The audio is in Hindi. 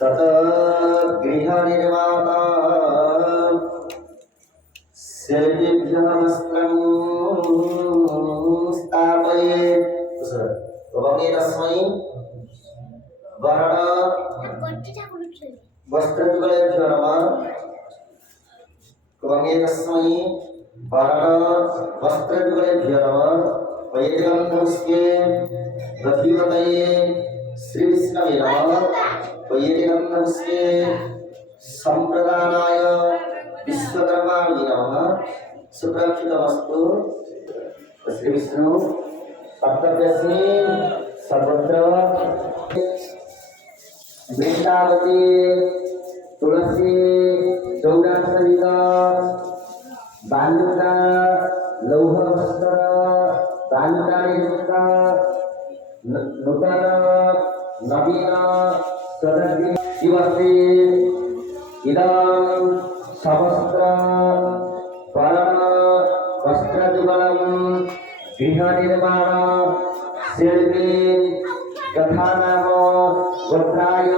तत गृह निर्माता शिल्पिभ्यः वस्त्रं स्थापयेत्। वने तस्मै वर्ण वस्त्रयुगलेभ्यो नमः। वने तस्मै वर्ण वस्त्रयुगलेभ्यो नमः। वैदिकन्धस्य रथिवतये श्री विष्णवे नमः। वैदिकन्धस्य संप्रदानाय विश्वकर्माणि नमः। सुरक्षितमस्तु। श्री विष्णु सप्तदशमी सर्वत्र वृंदावती तुलसी चौरासरिता बालुका लौह वस्त्र बालुका नूतन नवीन सदग्री दिवसे इदं सहस्र वरण वस्त्रजुगलं गृह निर्माण शिल्पी कथा नाम गोत्राय